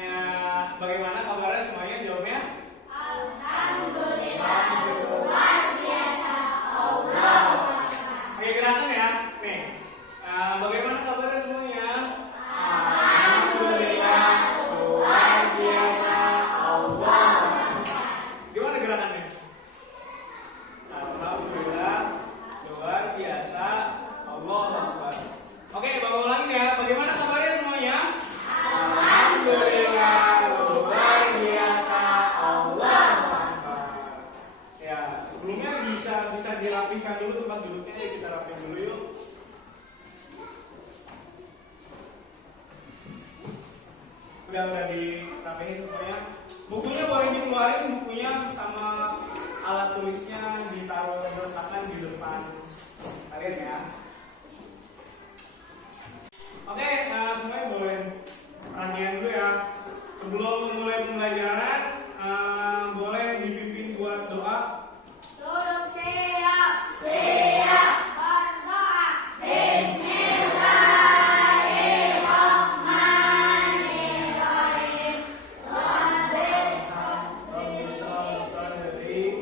ditanya bagaimana kabarnya semuanya, jawabnya Alhamdulillah luar biasa Allah. pakai gerakan ya. Nih, bagaimana kabarnya semuanya? Alhamdulillah luar biasa Allah. Gimana gerakannya? Alhamdulillah luar biasa Allah Akbar. Oke, bawa ulangi ya. Bagaimana kabarnya semuanya? Alhamdulillah luar biasa Allah. Ya, sebelumnya bisa dirapihkan dulu tempat duduknya, ya kita rapihin dulu yuk. Udah dirapihin semuanya. Bukunya boleh dikeluarin, bukunya sama alat tulisnya ditaruh letakkan di depan kalian ya. Oke, semuanya boleh perhatian dulu ya. Sebelum memulai pembelajaran, boleh dipimpin buat doa. Duduk siap, siap berdoa. Bismillahirrahmanirrahim.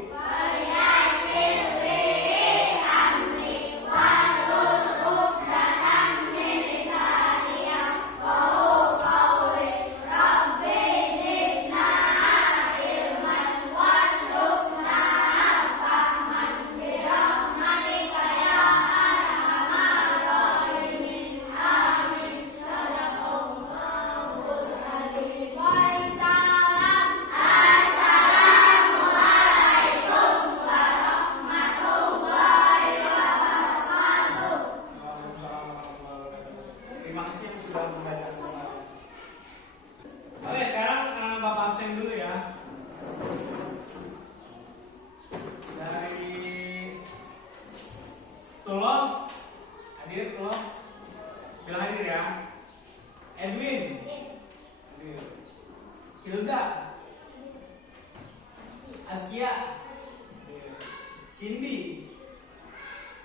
Wayassir li amri wahlul 'uqdatam min lisani yafqahu qawli. Rabbi zidna ilman warzuqna fahman birahmatika ya arhamar rahimin. Amin. Sadaqallahul azim. Waalaikumsalam. Assalamualaikum warahmatullahi wabarakatuh. Terima kasih yang sudah membaca kemarin. Oke, sekarang Bapak absen dulu ya. Dari Tulong, hadir Tulong. Bilang hadir ya. Edwin. Hadir. Hilda. Askia. Hadir. Cindy.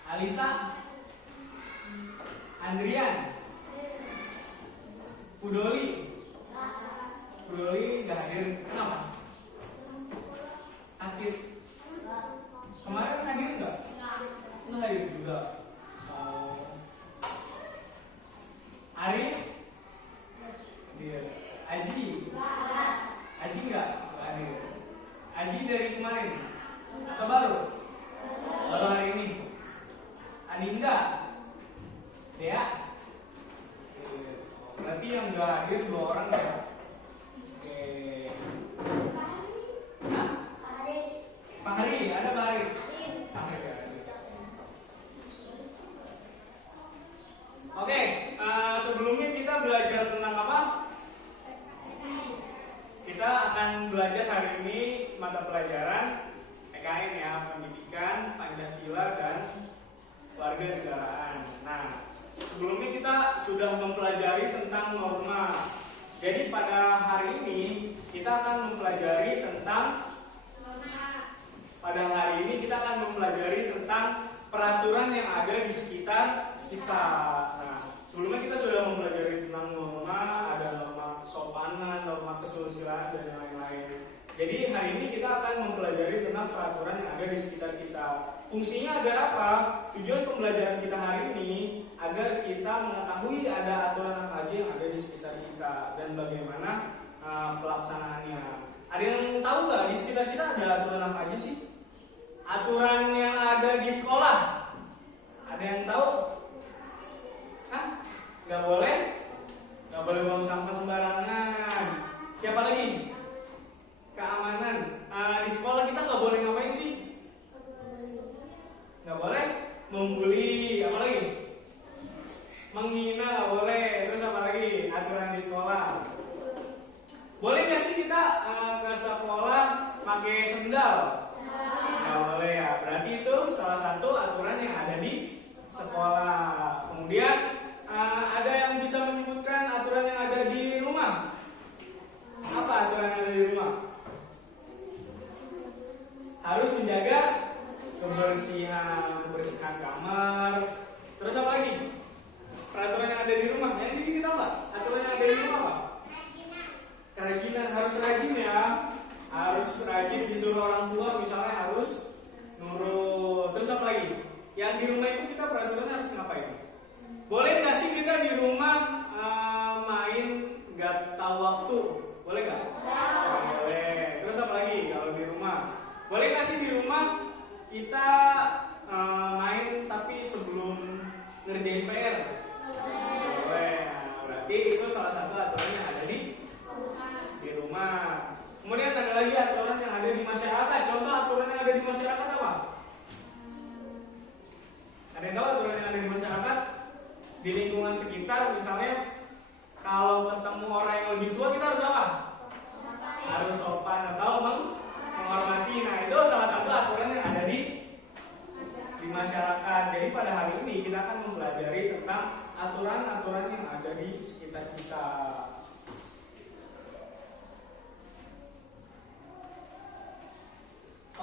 Alisa. Andrian. Fudoli nggak hadir. Kenapa? Sakit. Kemarin hadir nggak? Nggak hadir juga. Oh. Ari? Hadir. Aji? Aji nggak hadir. Aji dari kemarin atau baru? Baru hari ini. Adinda? Dea? Berarti yang nggak hadir 2 orang ya. Oke. Hah? Pak Hari, ada Pak Hari? Pak Hari ya. Oke, sebelumnya kita belajar tentang apa? Kita akan belajar hari ini mata pelajaran PKN ya, Pendidikan, Pancasila dan Kewarganegaraan. Nah, sebelumnya kita sudah mempelajari tentang norma. Jadi pada hari ini kita akan mempelajari tentang peraturan yang ada di sekitar kita. Nah, sebelumnya kita sudah mempelajari tentang norma, ada norma kesopanan, norma kesusilaan dan lain-lain. Jadi hari ini kita akan mempelajari tentang peraturan yang ada di sekitar kita. Fungsinya agar apa? Tujuan pembelajaran kita hari ini agar kita mengetahui ada aturan apa aja yang ada di sekitar kita dan bagaimana pelaksanaannya. Ada yang tahu nggak di sekitar kita ada aturan apa aja sih? Aturan yang ada di sekolah. Ada yang tahu? Hah? Nggak boleh buang sampah sembarangan. Siapa lagi? Keamanan. Di sekolah kita nggak boleh ngapain sih? Nggak boleh membuli, apa lagi? Menghina nggak boleh. Terus apa lagi? Aturan di sekolah. Boleh nggak sih kita ke sekolah pakai sendal? Nggak boleh ya. Berarti itu salah satu aturan yang ada di sekolah. Kemudian ada yang bisa menyebutkan aturan yang ada di rumah. Apa aturan yang ada di rumah? Harus menjaga kebersihan kamar. Terus apa lagi? Peraturan yang ada di rumah. Yang di sini tahu nggak? Aturan yang ada di rumah apa? kerajinan, harus rajin ya, harus rajin, disuruh orang tua misalnya harus nurut. Terus apa lagi? Yang di rumah itu kita peraturan harus ngapain? Boleh nggak sih kita di rumah main nggak tahu waktu? Boleh nggak? Boleh. Terus apa lagi kalau di rumah? Boleh nggak sih di rumah kita main tapi sebelum ngerjain PR? Boleh. Nah, berarti itu salah satu aturan yang ada di rumah. Kemudian ada lagi aturan yang ada di masyarakat. Contoh aturan yang ada di masyarakat apa? Ada yang tahu aturan yang ada di masyarakat? Di lingkungan sekitar misalnya, kalau ketemu orang yang lebih tua kita harus apa? Harus sopan atau menghormati. Nah, itu salah satu aturan yang ada di masyarakat. Jadi pada hari ini kita akan mempelajari tentang aturan-aturan yang ada di sekitar kita.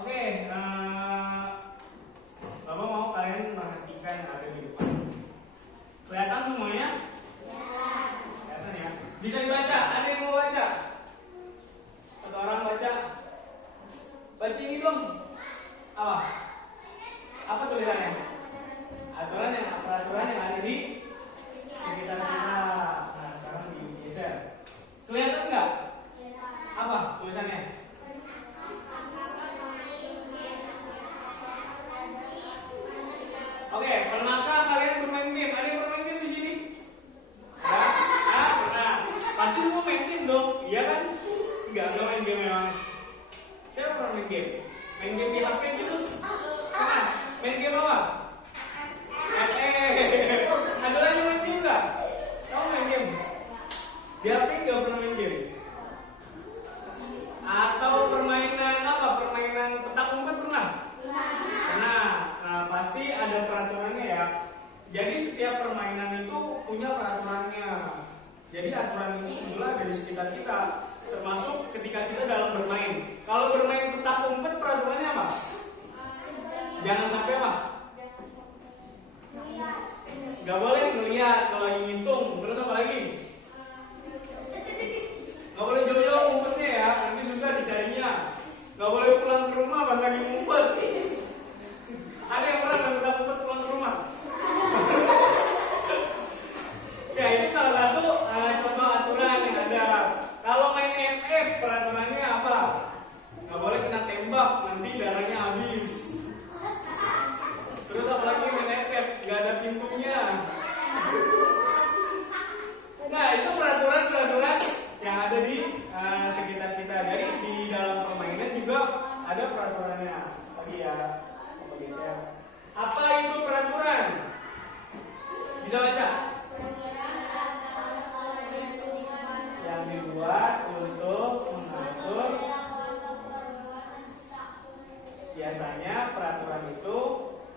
Oke, Bapak mau kalian perhatikan yang ada di depan. Kelihatan semuanya? Kelihatan ya? Bisa dibaca? Ada yang mau baca? Satu orang baca? Baca ini dong. Apa? Apa tulisannya? Peraturan yang ada di sekitar kita. Nah, sekarang digeser. Kelihatan nggak? Apa tulisannya? Oke, pernahkah kalian bermain game? Ada yang bermain game di sini? Ya? Pernah. Pasti mau main game dong, iya kan? Enggak main game memang. Siapa pernah main game? Main game di HP gitu? Pernah? Main game apa? Ada lagi main game nggak? Kamu main game? Di HP nggak pernah main game? Atau permainan apa? Permainan petak umpet pernah? Pernah. Nah, pasti ada peraturannya ya. Jadi setiap permainan itu punya peraturannya. Jadi aturan itu semula dari sekitar kita, termasuk ketika kita dalam bermain. Kalau bermain petak umpet peraturannya apa? Jangan sampai apa? Gak boleh ngeliat kalau lagi ngitung. Terus apa lagi? Gak boleh jauh-jauh ngumpetnya ya, nanti susah dicarinya. Gak boleh pulang ke rumah pas lagi ngumpet. Ada yang pernah nggak kita ngumpet pulang ke rumah? Ya, ini salah satu contoh aturan yang ada. Kalau main MF peraturannya apa? Gak boleh kena tembak, nanti darahnya habis. Terus apa lagi main MF? Gak ada pintunya. Nah, itu peraturan-peraturan yang ada di sekitar kita. Jadi di dalam permainan juga ada peraturannya. Tadi ya, apa itu peraturan? Bisa baca? Yang dibuat untuk mengatur. Biasanya peraturan itu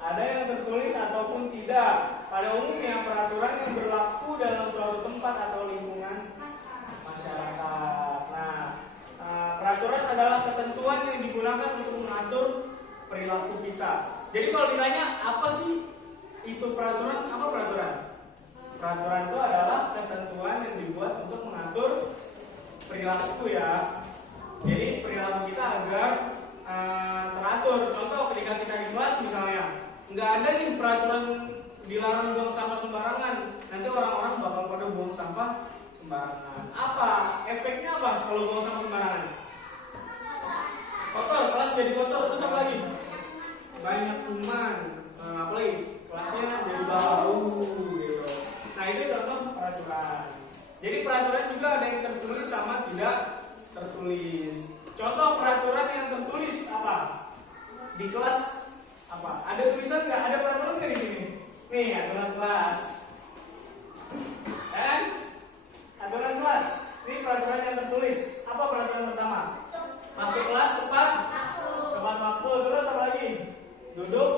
ada yang tertulis ataupun tidak. Pada umumnya peraturan yang berlaku dalam suatu tempat atau lingkungan masyarakat. Nah, peraturan adalah ketentuan yang digunakan untuk mengatur perilaku kita. Jadi kalau ditanya apa sih itu peraturan? Apa peraturan? Peraturan itu adalah ketentuan yang dibuat untuk mengatur perilaku ya. Jadi perilaku kita agar teratur. Contoh ketika kita di kelas misalnya, nggak ada nih peraturan dilarang buang sampah sembarangan. Nanti orang-orang bakal pada buang sampah sembarangan. Apa? Efeknya apa kalau buang sampah sembarangan? Kotor, kelas jadi kotor. Terus apa lagi? Banyak kuman. Apalagi kelasnya jadi bau gitu. Nah, itu contoh peraturan. Jadi peraturan juga ada yang tertulis sama tidak tertulis. Contoh peraturan yang tertulis apa? Di kelas apa? Ada tulisan nggak? Ada peraturan nggak di sini? Nih, aturan kelas. Dan aturan kelas. Ini peraturan yang tertulis. Apa peraturan pertama? Masuk kelas tepat waktu. Terus apa lagi? Duduk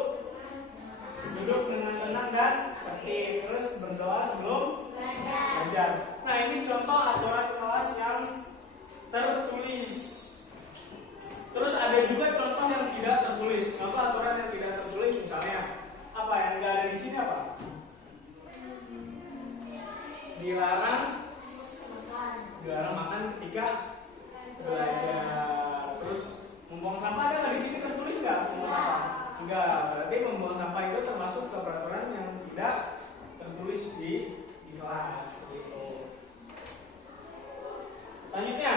dengan tenang dan tertib. Terus berdoa sebelum belajar. Nah, ini contoh aturan kelas yang tertulis. Terus ada juga contoh yang tidak tertulis. Contoh aturan yang tidak tertulis misalnya apa yang nggak ada di sini apa? Dilarang makan ketika belajar. Terus membuang sampah ada nggak di sini tertulis nggak? Membuang sampah? Enggak. Berarti membuang sampah itu termasuk ke peraturan yang tidak tertulis di kelas. Gitu. Selanjutnya,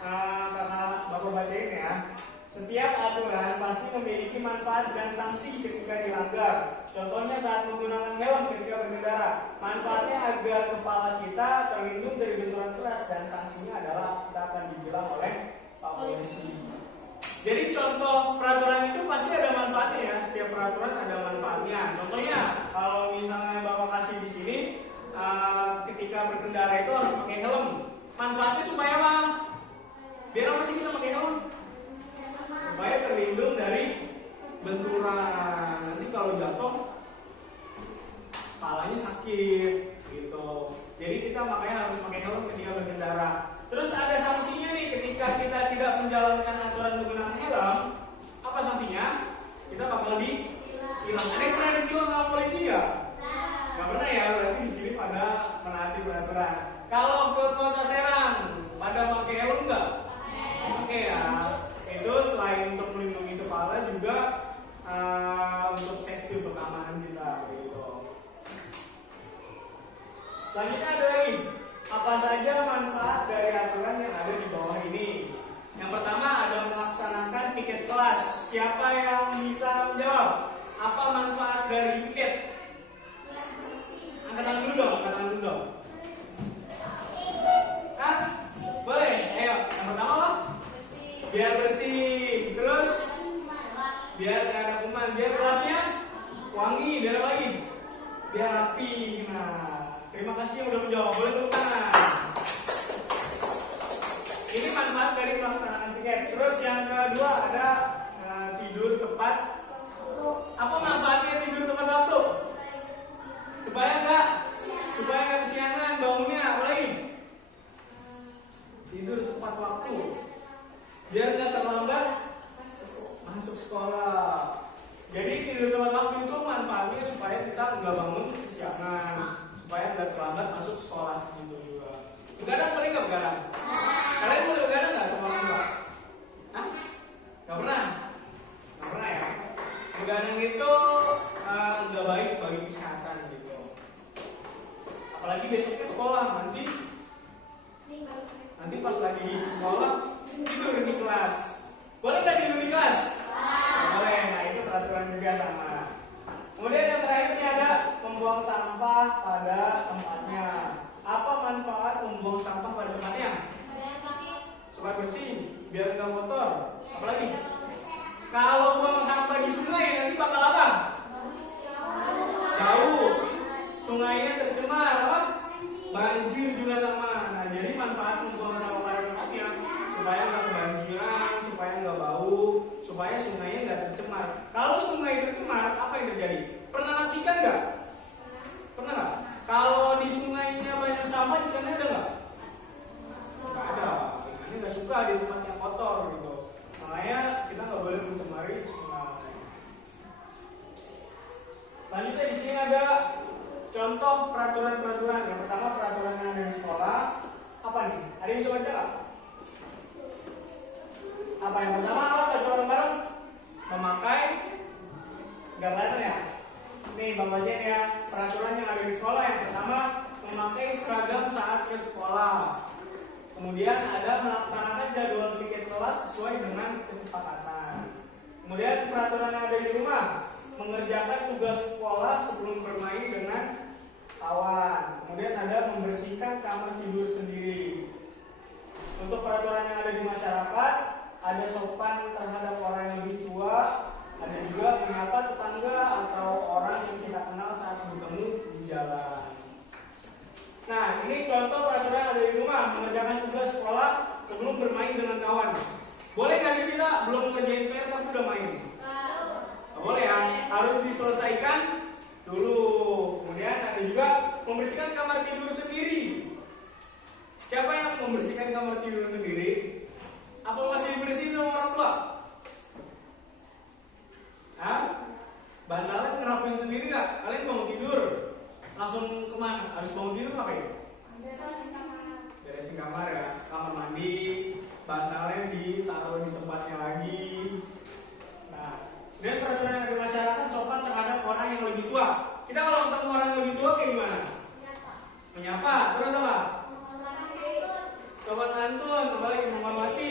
karena Bapak bacain ya. Setiap aturan pasti memiliki manfaat dan sanksi ketika dilanggar. Contohnya saat menggunakan helm ketika berkendara. Manfaatnya agar kepala kita terlindung dari benturan keras dan sanksinya adalah kita akan dibilang oleh Pak Polisi. Jadi contoh peraturan itu pasti ada manfaatnya ya. Setiap peraturan ada manfaatnya. Contohnya kalau misalnya Bapak kasih di sini ketika berkendara itu harus pakai helm. Manfaatnya supaya apa? Biar apa sih kita pakai helm? Supaya terlindung dari benturan. Nanti kalau jatuh kepalanya sakit gitu. Jadi kita makanya harus pakai helm ketika berkendara. Terus ada sanksinya nih ketika kita tidak menjalankan aturan menggunakan helm. Apa sanksinya? Kita bakal ditilang. Ada yang pernah ditilang sama polisi ya? Gak pernah ya, berarti di sini pada menaati peraturan. Kalau ke Kota Serang, pada pakai helm nggak? Oke ya. Itu selain untuk melindungi kepala juga untuk safety, untuk keamanan kita gitu. Selanjutnya ada lagi, apa saja manfaat dari aturan yang ada di bawah ini? Yang pertama ada melaksanakan piket kelas. Siapa yang bisa menjawab? Apa manfaat dari piket? Angkat tangan dulu dong, angkat tangan dulu dong. Hah? Boleh? Ayo, yang pertama apa? Biar bersih, terus biar gak ada kuman, biar kelasnya wangi, biar apa lagi? Biar rapi. Nah, terima kasih yang udah menjawab. Boleh tepuk tangan. Ini manfaat dari pelaksanaan piket. Terus yang kedua ada tidur tepat. Apa manfaatnya tidur tepat waktu? Supaya nggak kesiangan bangunnya. Apa lagi? Tidur tepat waktu. Biar nggak terlambat masuk sekolah. Jadi tidur tepat waktu itu manfaatnya supaya kita nggak bangun kesiangan, supaya nggak terlambat masuk sekolah gitu juga. Begadang paling nggak begadang? Kalian boleh begadang nggak sama orang tua? Hah? Nggak pernah? Nggak pernah ya? Begadang itu nggak baik bagi kesehatan gitu. Apalagi besoknya sekolah nanti pas lagi sekolah tidur di kelas. Boleh nggak tidur di kelas? Boleh. Nah itu peraturan juga sama. Kemudian yang terakhir ini ada membuang sampah pada tempatnya. Apa manfaat membuang sampah pada tempatnya? Supaya bersih, biar nggak kotor. Apalagi? Kalau buang sampah di sungai nanti bakal apa? Jauh. Sungainya tercemar, apa? Banjir juga sama. Nah jadi manfaat membuang sampah pada tempatnya supaya nggak kebanjiran, supaya nggak bau, supaya sungainya nggak tercemar. Kalau sungai tercemar, apa yang terjadi? Pernah naik ikan nggak? Pernah nggak? Kalau di sungainya banyak sampah, ikannya ada nggak? Nggak ada. Ikannya nggak suka di tempat yang kotor gitu. Makanya kita nggak boleh mencemari sungai. Selanjutnya di sini ada contoh peraturan-peraturan. Yang pertama peraturan yang ada di sekolah. Apa nih? Ada yang bisa baca nggak? Apa yang pertama? Apa? Coba bareng. Memakai. Nggak kelihatan ya? Nih Bang bacain ya. Peraturan yang ada di sekolah. Yang pertama memakai seragam saat ke sekolah. Kemudian ada melaksanakan jadwal piket kelas sesuai dengan kesepakatan. Kemudian peraturan yang ada di rumah. Mengerjakan tugas sekolah sebelum bermain dengan kawan. Kemudian ada membersihkan kamar tidur sendiri. Untuk peraturan yang ada di masyarakat, ada sopan terhadap orang yang lebih tua, ada juga menyapa tetangga atau orang yang kita kenal saat bertemu di jalan. Nah, ini contoh peraturan yang ada di rumah. Mengerjakan tugas sekolah sebelum bermain dengan kawan. Boleh nggak sih kita belum ngerjain PR tapi udah main? Boleh ya, harus diselesaikan dulu. Kemudian ada juga membersihkan kamar tidur sendiri. Siapa yang membersihkan kamar tidur sendiri? Apa masih dibersihin sama orang tua? Hah? Bantalnya ngerapiin sendiri nggak? Kalian bangun tidur langsung kemana? Habis bangun tidur ngapain? Beresin kamar ya, kamar mandi, bantalnya ditaruh di tempatnya lagi. Nah, dan peraturan yang ada di masyarakat sopan terhadap orang yang lebih tua. Kita kalau ketemu orang yang lebih tua kayak gimana? Menyapa. Terus apa? Sopan santun, apalagi menghormati.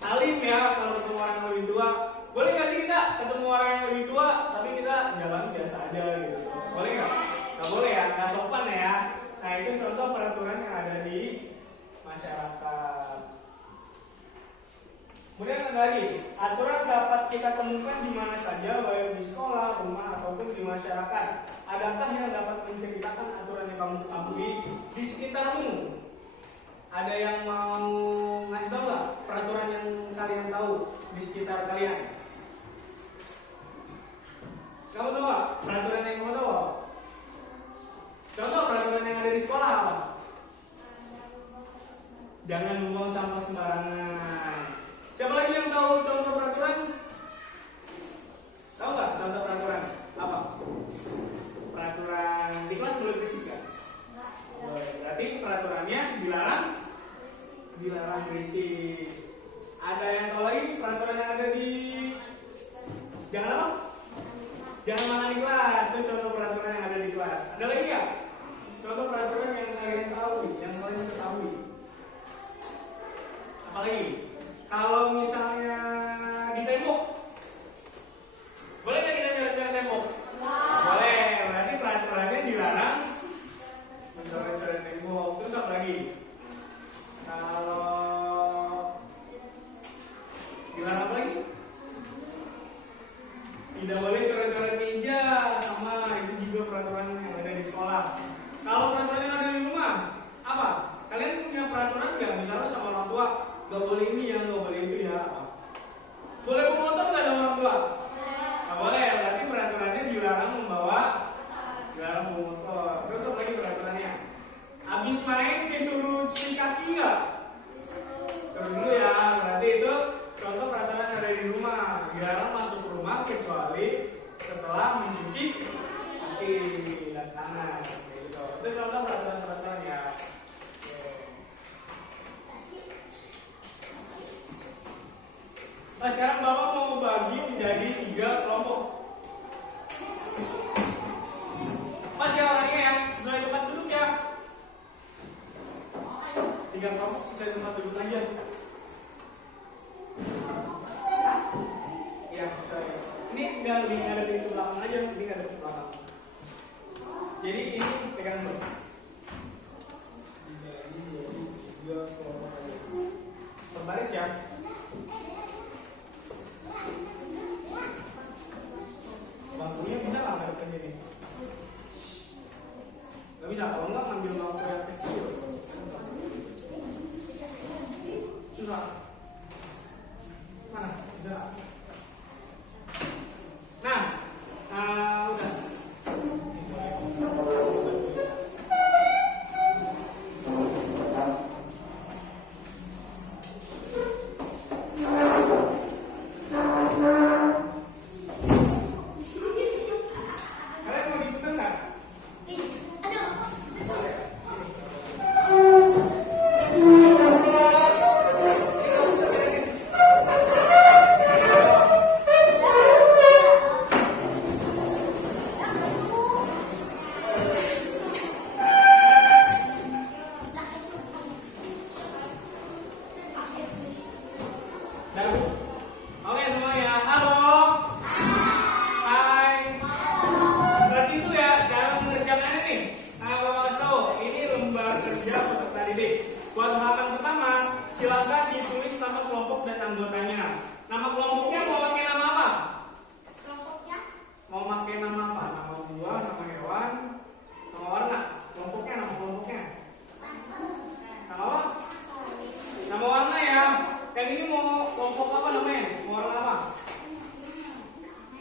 Alim ya kalau ketemu orang yang lebih tua. Boleh nggak sih kita ketemu orang yang lebih tua tapi kita jalan biasa aja gitu? Boleh nggak? Nggak boleh ya, nggak sopan ya. Nah itu contoh peraturan yang ada di masyarakat. Kemudian ada lagi, aturan dapat kita temukan di mana saja, baik di sekolah, rumah ataupun di masyarakat. Adakah yang dapat menceritakan aturan yang kamu ketahui di sekitarmu? Ada yang mau ngasih tahu nggak peraturan yang kalian tahu di sekitar kalian? Kamu tahu nggak peraturan yang kamu tahu? Contoh peraturan yang ada di sekolah apa? Jangan membuang sampah sembarangan. Siapa lagi yang tahu contoh peraturan? Tahu nggak contoh peraturan apa? Peraturan di kelas boleh berisik nggak? Berarti peraturannya dilarang berisik. Ada yang tahu lagi peraturan yang ada di jangan apa? Jangan makan di kelas. Itu contoh peraturan yang ada di kelas. Ada lagi nggak? Contoh peraturan yang kalian tahu, yang kalian ketahui. Apalagi? Kalau misalnya di tembok, boleh nggak kita coret-coret tembok? Boleh. Berarti peraturannya dilarang mencoret-coret tembok. Terus apa lagi? Kalau dilarang apa lagi? Tidak boleh coret-coret meja, sama itu juga peraturan yang ada di sekolah. Kalau peraturan yang ada di rumah, apa? Kalian punya peraturan nggak? Misalnya sama orang tua, nggak boleh ini ya, nggak boleh itu ya. Boleh bawa motor nggak sama orang tua? Nggak boleh. Berarti peraturannya dilarang membawa motor. Terus apa lagi peraturannya? Habis main disuruh cuci kaki nggak? Suruh dulu ya. Berarti itu contoh peraturan yang ada di rumah. Dilarang masuk rumah kecuali setelah mencuci kaki dan tangan. Gitu. Itu contoh peraturan-peraturan ya. Nah sekarang Bapak mau bagi menjadi 3 kelompok. Pas ya orangnya ya, sesuai tempat duduk ya. 3 kelompok sesuai tempat duduk aja. Ya, sesuai. Ini nggak lebih ada di belakang aja, ini nggak ada di belakang. Jadi ini pegangan dulu. 3 kelompok aja. Berbaris ya. Bangkunya bisa nggak ngadepin ini? Nggak bisa, kalau nggak ngambil bangku yang kecil. Susah. Mana? Bisa. Nah, udah. Oke semuanya, halo. Hai. Berarti itu ya cara mengerjakannya nih. Nah, Bapak kasih tahu, ini lembar kerja peserta didik. Buat halaman pertama, silakan ditulis nama kelompok dan anggotanya. Nama kelompoknya mau pakai nama apa? Mau pakai nama apa? Nama buah, nama hewan, nama warna. Kelompoknya, nama kelompoknya. Nama apa? Nama warna ya. Yang ini mau kelompok apa namanya? Mau warna apa?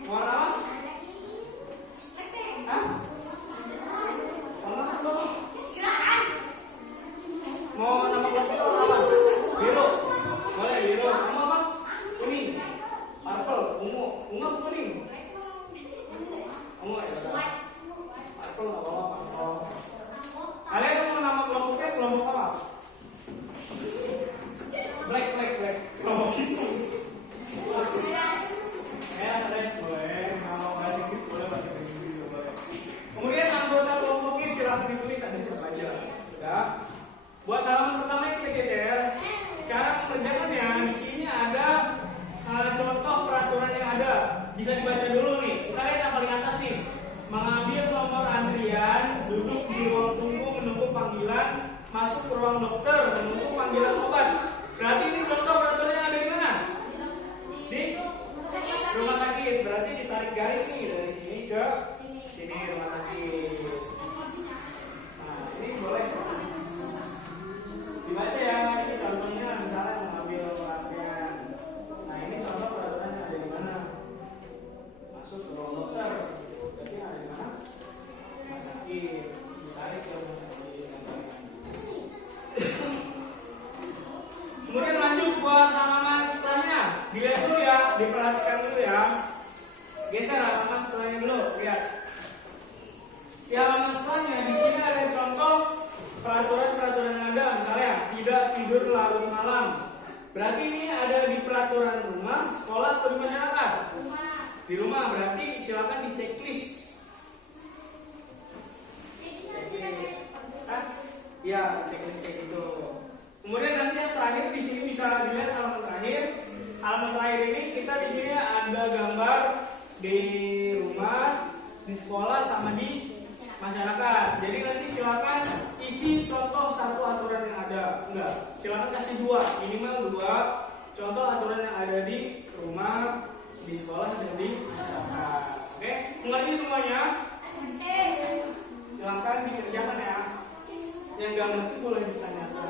Mau warna apa? Hah? Warna apa? Mau nama kelompok apa? Biru. Boleh biru. Kamu apa? Kuning. Purple. Ungu. Ungu apa kuning? Ungu ya. Purple nggak apa-apa. Kalian mau nama kelompoknya kelompok apa? Black. Bisa dibaca dulu nih. Kita lihat yang paling atas nih. Mengambil nomor antrian, duduk di ruang tunggu menunggu panggilan, masuk ke ruang dokter menunggu panggilan obat. Berarti ini contoh peraturan ada di mana? Di rumah sakit. Berarti ditarik garis nih dari sini ke sini rumah sakit. Nah, ini boleh dibaca ya. Ini contohnya misalnya mengambil perhatian. Nah, ini contoh peraturan yang ada di mana? Masuk ke ruang dokter. Berarti ada di mana? Rumah sakit. Ditarik ke rumah sakit. Kemudian lanjut buat halaman setelahnya. Dilihat dulu ya, diperhatikan dulu ya. Geser halaman setelahnya dulu, lihat. Di halaman setelahnya di sini ada contoh peraturan-peraturan yang ada, misalnya tidak tidur larut malam. Berarti ini ada di peraturan rumah, sekolah atau di masyarakat? Di rumah, berarti silakan di checklist. Ya, checklist kayak gitu. Kemudian nanti yang terakhir di sini bisa dilihat halaman terakhir. Halaman terakhir ini kita di sini ada gambar di rumah, di sekolah sama di masyarakat. Jadi nanti silakan isi contoh satu aturan yang ada. Enggak, silakan kasih dua, minimal dua contoh aturan yang ada di rumah, di sekolah dan di masyarakat. Oke, mengerti semuanya? Silakan dikerjakan ya. Yang nggak ngerti boleh ditanyakan.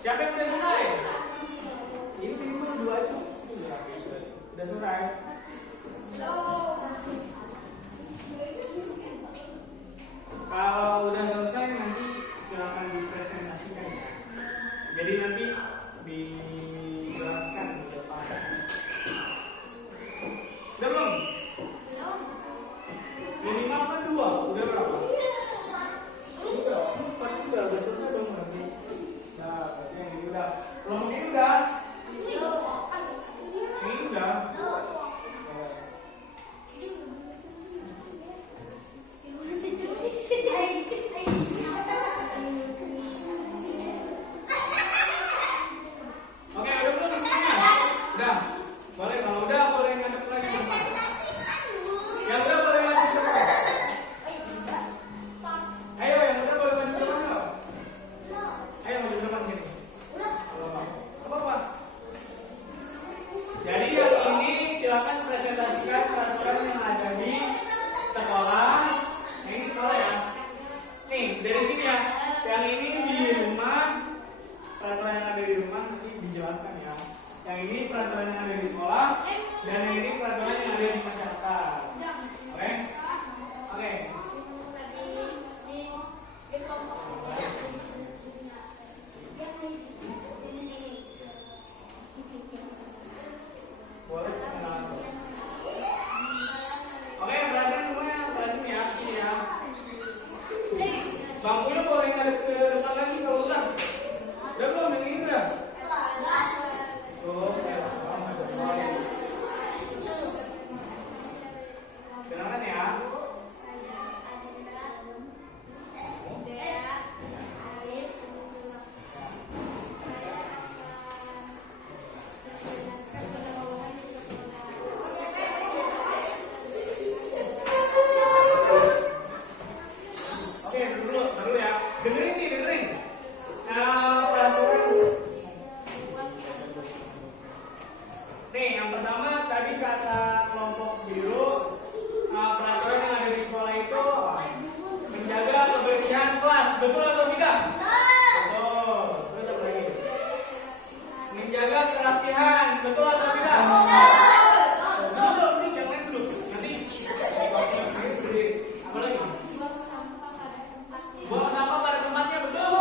Siapa yang udah selesai? Ini minimal 2 aja. Udah selesai. Kalau udah selesai nanti silakan dipresentasikan ya. Jadi nanti dijelaskan di depan. Udah belum? Minimal kan 2. Udah berapa? Udah selesai dong nanti. Nah, berarti yang ini udah. Belum ini udah. Ini udah. Oke, udah belum semuanya? Udah. Boleh, kalau udah boleh ngadep lagi depan. Yang udah boleh ngadep depan. Ayo, yang udah boleh ngadep depan nggak? Ayo ngadep depan sini. Apa? Jadi yang ini silakan presentasikan peraturan yang ada di sekolah. Ini sekolah ya. Nih, dari sini ya. Yang ini di rumah, peraturan yang ada di rumah nanti dijelaskan ya. Yang ini peraturan yang ada di sekolah, dan yang ini peraturan yang ada di masyarakat. Oke? Oke. Boleh kenalan. Oke, perhatian semuanya, perhatian ya, sini ya. Bangkunya boleh ngadep ke depan lagi kalau udah. Udah belum yang ini udah? Oh, ya. Kenalan ya. Oke, dulu ya. Dengerin nih, dengerin. Peraturan. Nih, yang pertama tadi kata kelompok biru, peraturan yang ada di sekolah itu menjaga kebersihan kelas. Betul atau tidak? Betul. Terus apa lagi? Menjaga kerapihan. Betul atau tidak? Betul. Nih, yang lain dulu. Nanti. Apa lagi? Buang sampah pada tempatnya, betul?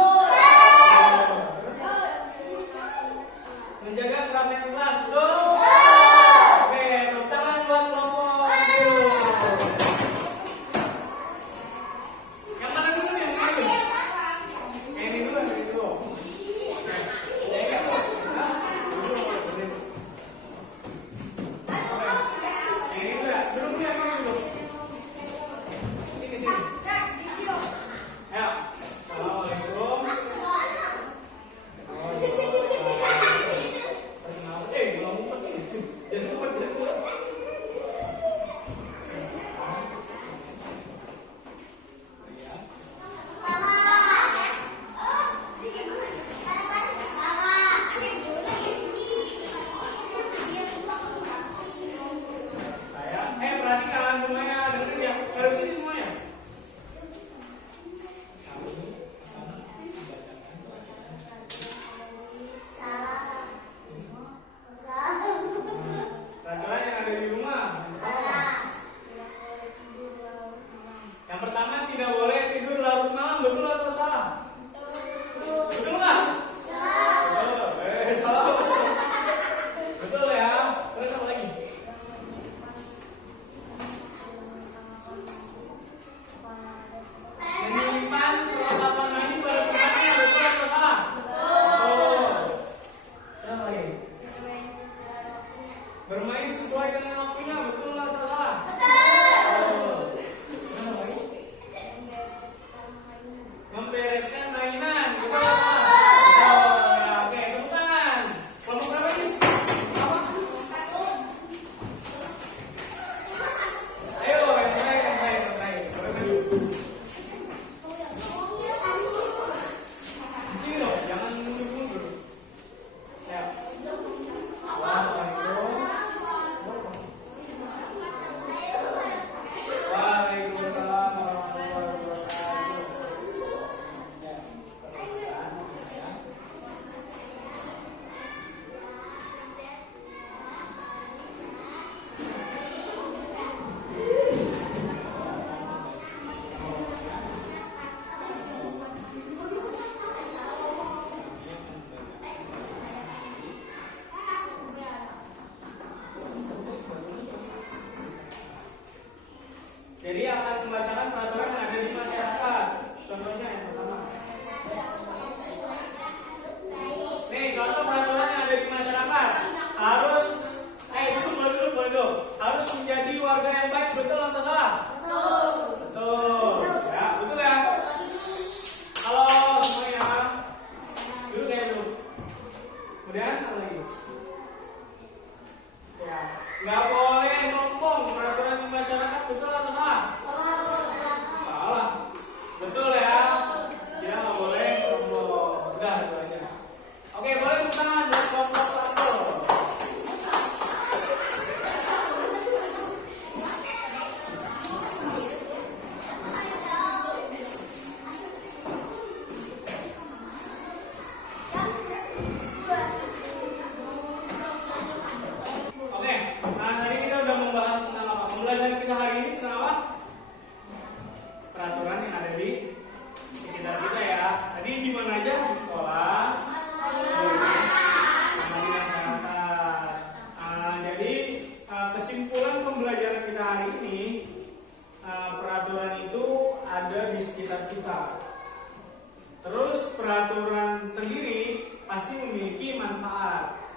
Menjaga kerapihan kelas, betul? Oke, tepuk tangan buat kelompok biru. Yang mana dulu nih? Yang mana dulu?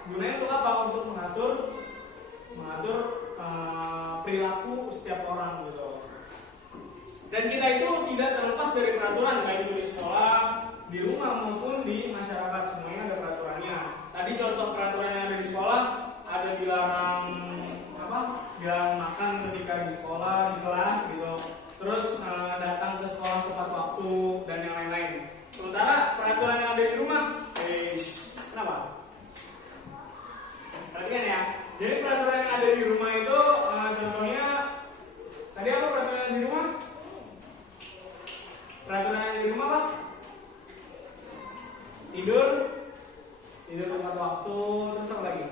Gunanya untuk apa? Untuk mengatur perilaku setiap orang gitu. Dan kita itu tidak terlepas dari peraturan, baik itu di sekolah, di rumah maupun di masyarakat, semuanya ada peraturannya. Tadi contoh peraturan yang ada di sekolah, ada dilarang dilarang makan ketika di sekolah, di kelas gitu. Terus datang ke sekolah tepat waktu dan yang lain-lain. Sementara peraturan yang ada di rumah, kenapa? Perhatikan ya. Jadi peraturan yang ada di rumah itu contohnya tadi apa peraturan yang di rumah? Peraturan yang di rumah apa? Tidur tepat waktu, terus apa lagi?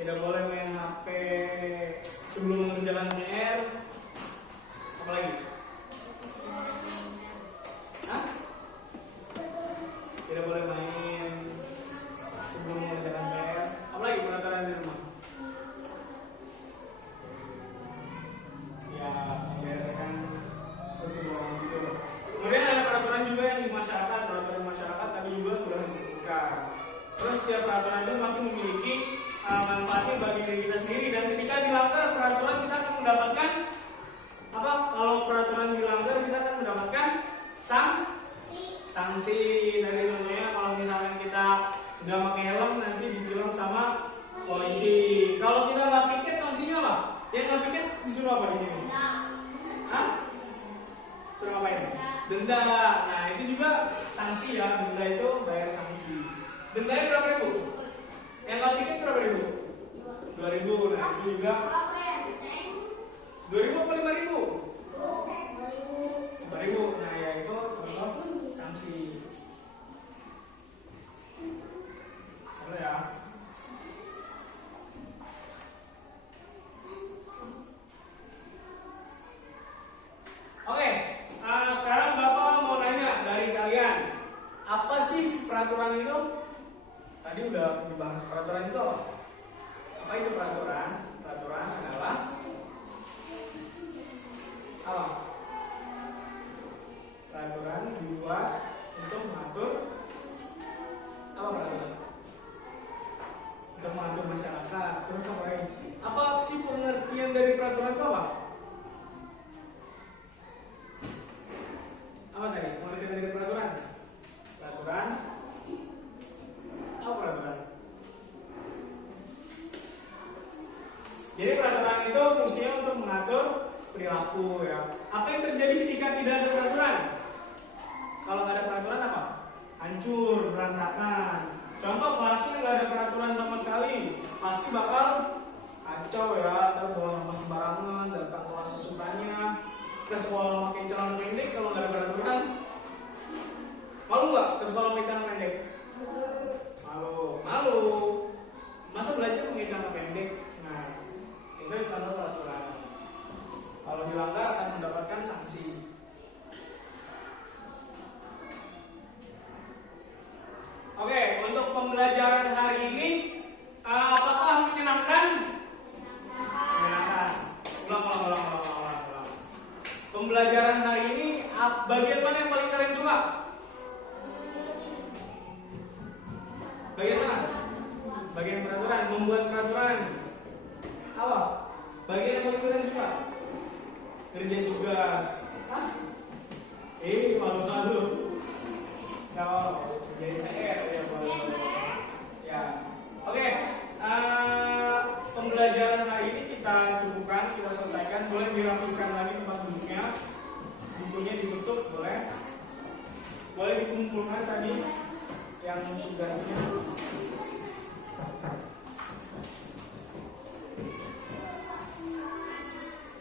Tidak boleh main HP sebelum mengerjakan PR. Apa lagi? Hah? Tidak boleh main sebelum mengerjakan PR. Apa lagi peraturan di rumah? Ya, membereskan sesuatu gitu. Kemudian ada peraturan juga yang di masyarakat, peraturan masyarakat tadi juga sudah disebutkan. Terus setiap peraturan itu masih memiliki manfaatnya bagi diri kita sendiri, dan ketika dilanggar peraturan kita akan mendapatkan apa? Kalau peraturan dilanggar kita akan mendapatkan sanksi. Dari contohnya kalau misalnya kita sudah pakai helm nanti ditilang sama polisi. Kalau kita nggak piket sanksinya apa? Yang nggak piket disuruh apa di sini? Hah? Suruh ngapain? Denda. Nah itu juga sanksi ya. Denda itu bayar sanksi. Dendanya berapa ribu? Yang nggak piket berapa ribu? 2.000. Nah itu juga 2.000 apa 5.000? 5.000. Nah ya itu contoh sanksi. Boleh ya. Oke, sekarang Bapak mau nanya dari kalian, apa sih peraturan itu? Tadi udah dibahas peraturan itu apa? Apa itu peraturan? Peraturan adalah apa? Peraturan dibuat untuk mengatur apa peraturan? Untuk mengatur masyarakat. Terus apa lagi? Apa sih pengertian dari peraturan itu apa? Apa tadi? Pengertian dari peraturan? Peraturan apa peraturan? Jadi peraturan itu fungsinya untuk mengatur perilaku ya. Apa yang terjadi ketika tidak ada peraturan? Kalau nggak ada peraturan apa? Hancur, berantakan. Contoh kelasnya nggak ada peraturan sama sekali, pasti bakal kacau ya. Terbuang sama sembarangan, datang kelas sesukanya, ke sekolah pakai celana pendek kalau nggak ada peraturan. Malu nggak ke sekolah pakai celana pendek? Malu. Masa belajar pakai celana pendek? Nah, itu contoh peraturan. Kalau dilanggar akan mendapatkan sanksi. Oke, untuk pembelajaran hari ini, apakah menyenangkan? Menyenangkan. Ulang. Pembelajaran hari ini, bagian mana yang paling kalian suka? Bagian mana? Bagian peraturan, membuat peraturan. Apa? Bagian yang paling kalian suka? Kerjain tugas. Hah? Malu-malu. Kalau jadi PR ya boleh. Ya. Oke. Pembelajaran hari ini kita cukupkan, kita selesaikan. Boleh dirapikan lagi tempat duduknya. Bukunya ditutup, boleh. Boleh dikumpulkan tadi yang tugasnya.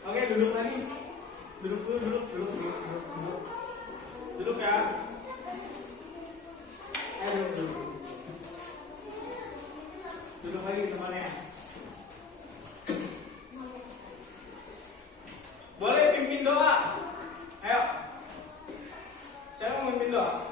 Oke, duduk lagi. Duduk ya. Duduk lagi temannya. Boleh pimpin doa. Ayo. Saya mau pimpin doa.